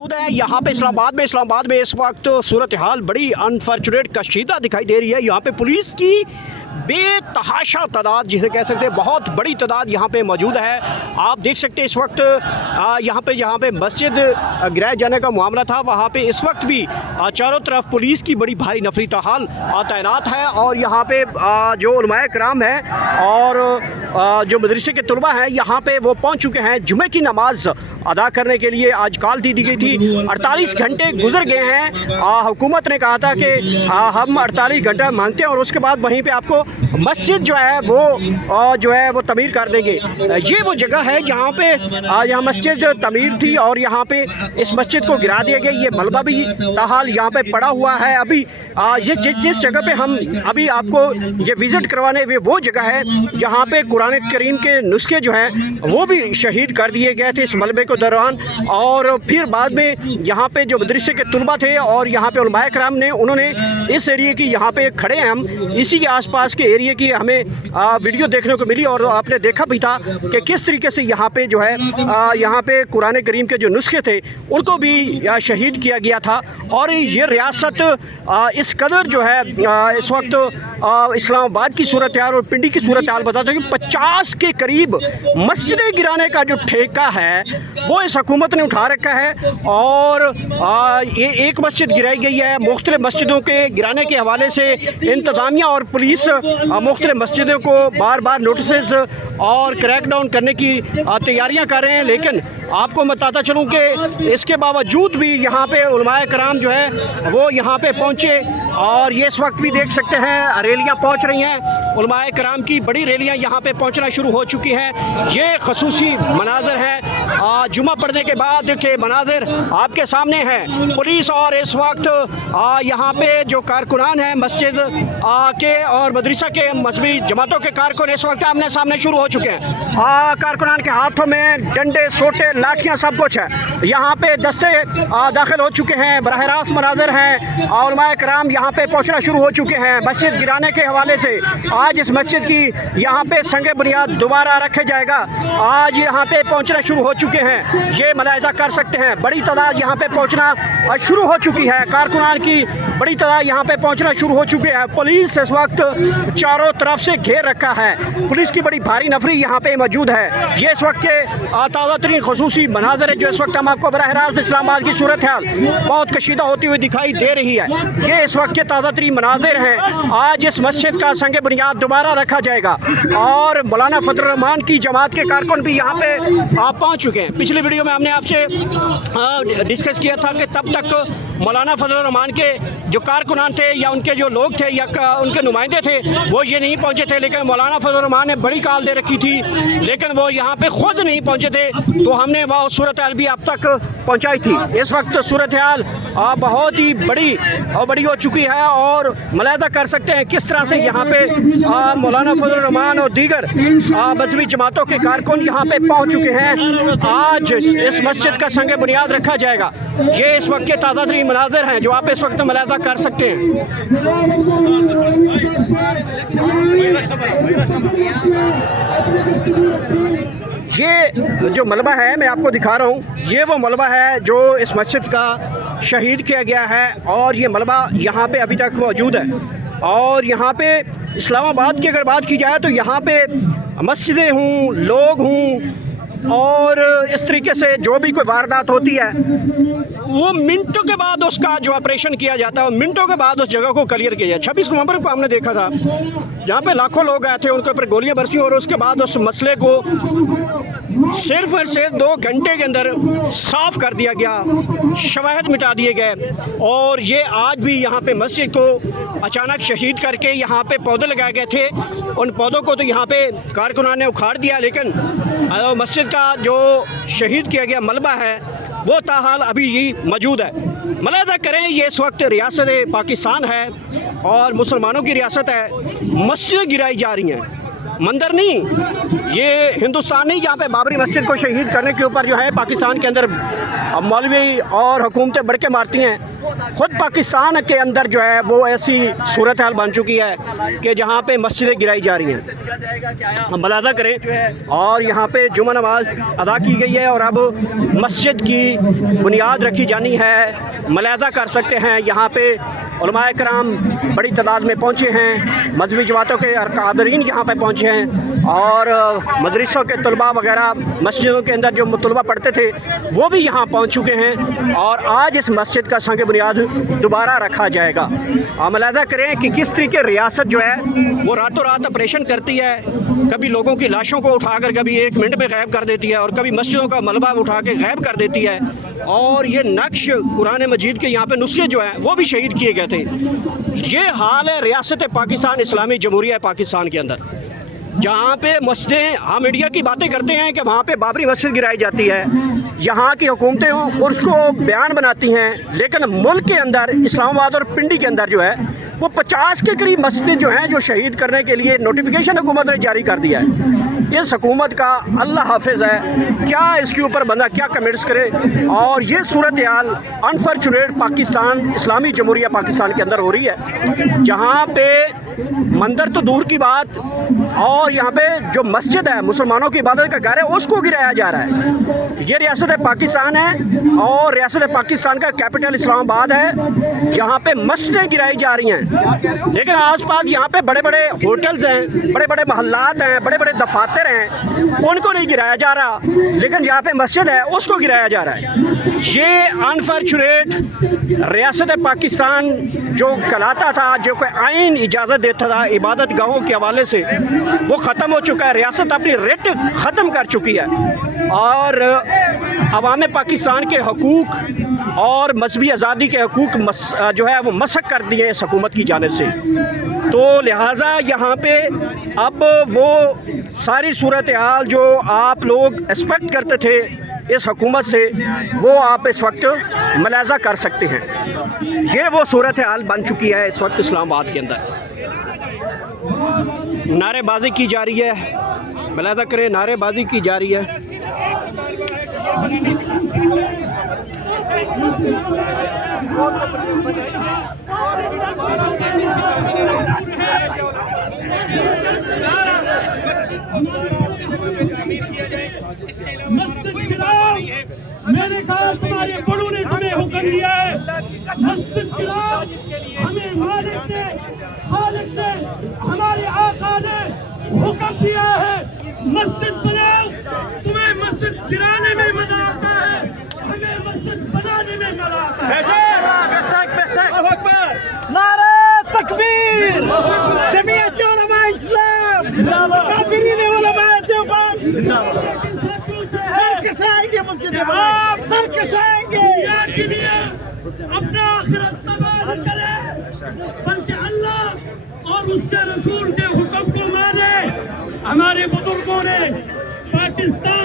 यहाँ पे इस्लामाबाद में इस वक्त सूरत हाल बड़ी अनफॉर्चुनेट कशीदा दिखाई दे रही है। यहाँ पे पुलिस की बेतहाशा तादाद, जिसे कह सकते हैं बहुत बड़ी तादाद यहाँ पे मौजूद है। आप देख सकते हैं इस वक्त जहाँ पे मस्जिद गिराए जाने का मामला था, वहाँ पे इस वक्त भी चारों तरफ पुलिस की बड़ी भारी नफरी ताहाल तैनात है। और यहाँ पे जो उलमाए कराम हैं और जो मदरसे के तलबा हैं यहाँ पे वो पहुँच चुके हैं जुमे की नमाज अदा करने के लिए। आज कॉल दी गई थी, 48 घंटे गुजर गए हैं। हुकूमत ने कहा था कि हम 48 घंटा मांगते हैं और उसके बाद वहीं पे आपको मस्जिद जो है वो तमीर कर देंगे। ये वो जगह है जहाँ पे यहाँ मस्जिद तमीर थी और यहाँ पे इस मस्जिद को गिरा दिया गया। ये मलबा भी ताहाल यहाँ पे पड़ा हुआ है। अभी जिस जगह पे हम अभी आपको ये विज़िट करवाने वो जगह है जहाँ पे कुरान करीम के नुस्खे जो हैं वो भी शहीद कर दिए गए थे इस मलबे के दौरान। और फिर बाद में यहाँ पे जो मदरसे के तलबा थे और यहाँ पे उलमाए कराम ने उन्होंने इस एरिए की यहाँ पे खड़े हैं हम, इसी के आसपास के एरिए की हमें वीडियो देखने को मिली और आपने देखा भी था कि किस तरीके से यहाँ पे जो है यहाँ पे कुरान करीम के जो नुस्खे थे उनको भी शहीद किया गया था। और ये रियासत इस कदर जो है इस वक्त इस्लामाबाद की सूरत हाल और पिंडी की सूरत हाल बताते हैं कि 50 के करीब मस्जिदें गिराने का जो ठेका है वो इस हुकूमत ने उठा रखा है। और ये एक मस्जिद गिराई गई है। मुख्तलिफ मस्जिदों के गिराने के हवाले से इंतज़ामिया और पुलिस मुख्तलिफ मस्जिदों को बार बार नोटिस और क्रैकडाउन करने की तैयारियां कर रहे हैं। लेकिन आपको बताता चलूं कि इसके बावजूद भी यहाँ पे उलमाए कराम जो है वो यहाँ पे पहुँचे और ये इस वक्त भी देख सकते हैं रैलियाँ पहुँच रही हैं। उलमाए कराम की बड़ी रैलियाँ यहाँ पे पहुँचना शुरू हो चुकी हैं। ये खसूसी मनाज़र है जुमा पढ़ने के बाद के मनाज़र आपके सामने हैं। पुलिस और इस वक्त यहाँ पे जो कारकुनान हैं मस्जिद के और मदरसा के मजहबी जमातों के कारकुन इस वक्त आमने सामने शुरू हो चुके हैं। कारकुनान के हाथों में डंडे सोटे लाठियाँ सब कुछ है। यहाँ पे दस्ते दाखिल हो चुके हैं, बराह रास्त मनाज़र हैं और उलमाए कराम यहाँ पे पहुँचना शुरू हो चुके हैं। मस्जिद गिराने के हवाले से आज इस मस्जिद की यहाँ पे संगे बुनियाद दोबारा रखे जाएगा। आज यहाँ पे पहुँचना शुरू हो चुके हैं, ये मुलाहिज़ा कर सकते हैं। बड़ी तादाद यहाँ पे पहुँचना शुरू हो चुकी है। कारकुनान की बड़ी तादाद यहाँ पे पहुँचना शुरू हो चुके हैं। पुलिस इस वक्त चारों तरफ से घेर रखा है। पुलिस की बड़ी भारी नफरी यहाँ पे मौजूद है। ये इस वक्त के ताज़ा तरीन खसूसी मनाज़र है जो इस वक्त हम आपको बराह रास्त इस्लामाबाद की सूरत हाल बहुत कशीदा होती हुई दिखाई दे रही है। ये इस वक्त के ताज़ा तरीन मनाज़र हैं। आज इस मस्जिद का संग बुनियाद दोबारा रखा जाएगा और मौलाना फजल रहमान की जमात के कारकुन भी यहाँ पे आप पहुँच चुके हैं। पिछले वीडियो में हमने आपसे डिस्कस किया था कि तब तक मौलाना फजल रहमान के जो कारकुनान थे या उनके जो लोग थे या उनके नुमाइंदे थे वो ये नहीं पहुँचे थे। लेकिन मौलाना फजल रहमान ने बड़ी कॉल दे रखी थी लेकिन वो यहाँ पे खुद नहीं पहुँचे थे, तो हमने वह सूरत हाल भी आप तक पहुँचाई थी। इस वक्त सूरत हाल बहुत ही बड़ी हो चुकी है और मुलाहिज़ा कर सकते हैं किस तरह से यहाँ पे मौलाना फजल रहमान और दीगर मजहबी जमातों के कारकुन यहाँ पे पहुँच चुके हैं। आज इस मस्जिद का संग बुनियाद रखा जाएगा। ये इस वक्त के ताज़ा तरीन मनाज़र हैं जो आप इस वक्त मुलाहिज़ा कर सकते हैं। ये जो मलबा है मैं आपको दिखा रहा हूँ, ये वो मलबा है जो इस मस्जिद का शहीद किया गया है और ये मलबा यहाँ पे अभी तक मौजूद है। और यहाँ पे इस्लामाबाद की अगर बात की जाए तो यहाँ पे मस्जिदें हों, लोग हों और इस तरीके से जो भी कोई वारदात होती है वो मिनटों के बाद उसका जो ऑपरेशन किया जाता है मिनटों के बाद उस जगह को क्लियर किया जाए। 26 नवंबर को हमने देखा था जहाँ पे लाखों लोग आए थे, उनके ऊपर गोलियां बरसी और उसके बाद उस मसले को सिर्फ और सिर्फ 2 घंटे के अंदर साफ कर दिया गया, शवाहिद मिटा दिए गए। और ये आज भी यहाँ पे मस्जिद को अचानक शहीद करके यहाँ पे पौधे लगाए गए थे, उन पौधों को तो यहाँ पे कारकुनान ने उखाड़ दिया, लेकिन मस्जिद का जो शहीद किया गया मलबा है वो ताहाल अभी ही मौजूद है। मुलाहिज़ा करें ये इस वक्त रियासत पाकिस्तान है और मुसलमानों की रियासत है, मस्जिदें गिराई जा रही हैं। मंदिर नहीं, ये हिंदुस्तान नहीं, जहाँ पे बाबरी मस्जिद को शहीद करने के ऊपर जो है पाकिस्तान के अंदर मौलवी और हुकूमतें बढ़ के मारती हैं। ख़ुद पाकिस्तान के अंदर जो है वो ऐसी सूरत हाल बन चुकी है कि जहाँ पे मस्जिदें गिराई जा रही हैं। हम मुलाज़ा करें और यहाँ पे जुमा नमाज अदा की गई है और अब मस्जिद की बुनियाद रखी जानी है। मुलाज़ा कर सकते हैं यहाँ पे उलमाए कराम बड़ी तादाद में पहुँचे हैं, मजहबी जमातों के कादरीन यहाँ पे पहुँचे हैं और मदरसों के तलबा वगैरह मस्जिदों के अंदर जो तलबा पढ़ते थे वो भी यहाँ पहुँच चुके हैं और आज इस मस्जिद का संग बुनियाद दोबारा रखा जाएगा। आप मुलाज़ा करें कि किस तरीके रियासत जो है वो रातों रात ऑपरेशन करती है, कभी लोगों की लाशों को उठाकर कभी 1 मिनट में गायब कर देती है और कभी मस्जिदों का मलबा उठा के गायब कर देती है। और ये नक्श कुरान मजीद के यहाँ पे नुस्खे जो हैं वो भी शहीद किए गए थे। ये हाल है रियासत पाकिस्तान इस्लामी जमहूरिया पाकिस्तान के अंदर, जहाँ पे मस्जिदें, हम मीडिया की बातें करते हैं कि वहाँ पे बाबरी मस्जिद गिराई जाती है, यहाँ की हुकूमतें उसको बयान बनाती हैं, लेकिन मुल्क के अंदर इस्लामाबाद और पिंडी के अंदर जो है वो 50 के करीब मस्जिदें जो हैं जो शहीद करने के लिए नोटिफिकेशन हुकूमत ने जारी कर दिया है। इस हुकूमत का अल्लाह हाफिज़ है, क्या इसके ऊपर बंदा क्या कमेंट्स करे। और ये सूरत हाल अनफॉर्चुनेट पाकिस्तान इस्लामी जमहूरिया पाकिस्तान के अंदर हो रही है, जहाँ पे मंदिर तो दूर की बात और यहाँ पे जो मस्जिद है मुसलमानों की इबादत का घर है उसको गिराया जा रहा है। ये रियासत पाकिस्तान है और रियासत पाकिस्तान का कैपिटल इस्लामाबाद है, जहाँ पे मस्जिदें गिराई जा रही हैं, लेकिन आसपास यहाँ पे बड़े बड़े होटल्स हैं, बड़े बड़े महल्लात हैं, बड़े बड़े दफातर हैं, उनको नहीं गिराया जा रहा, लेकिन यहाँ पे मस्जिद है उसको गिराया जा रहा है। ये अनफॉर्चुनेट रियासत पाकिस्तान जो कहलाता था, जो कोई आइन इजाज़त देता था इबादत गाहों के हवाले से, वो ख़त्म हो चुका है। रियासत अपनी रेट ख़त्म कर चुकी है और अवाम पाकिस्तान के हकूक़ और मजहबी आज़ादी के हकूक़ जो है वो मसक कर दिए इस हुकूमत की जानिब से। तो लिहाजा यहाँ पे अब वो सारी सूरत हाल जो आप लोग एक्सपेक्ट करते थे इस हुकूमत से, वो आप इस वक्त मुलाज़ा कर सकते हैं। ये वो सूरत हाल बन चुकी है इस वक्त इस्लामाबाद के अंदर। नारेबाजी की जा रही है, मुलाज़ा करें, नारेबाजी की जा रही है। मैंने कहा तुम्हारे बड़ों ने तुम्हें हुक्म दिया है, मस्जिद गिराओ। हमें मालिक ने, खालिक ने, हमारे आका ने हुक्म दिया है मस्जिद बनाओ। तुम्हें मस्जिद गिराने में मजा आता है, हमें मस्जिद बनाने में मजा आता है। नारे तकबीर, जमीयत उलमा इस्लाम जिंदाबाद, काफिरीन उलमा देवबंद जिंदाबाद। सर कसाएंगे मस्जिद, सर कसाएंगे के लिए अपना आखिरत तबाह न करे, बल्कि अल्लाह और उसके रसूल के हुक्म को माने। हमारे बुजुर्गों ने पाकिस्तान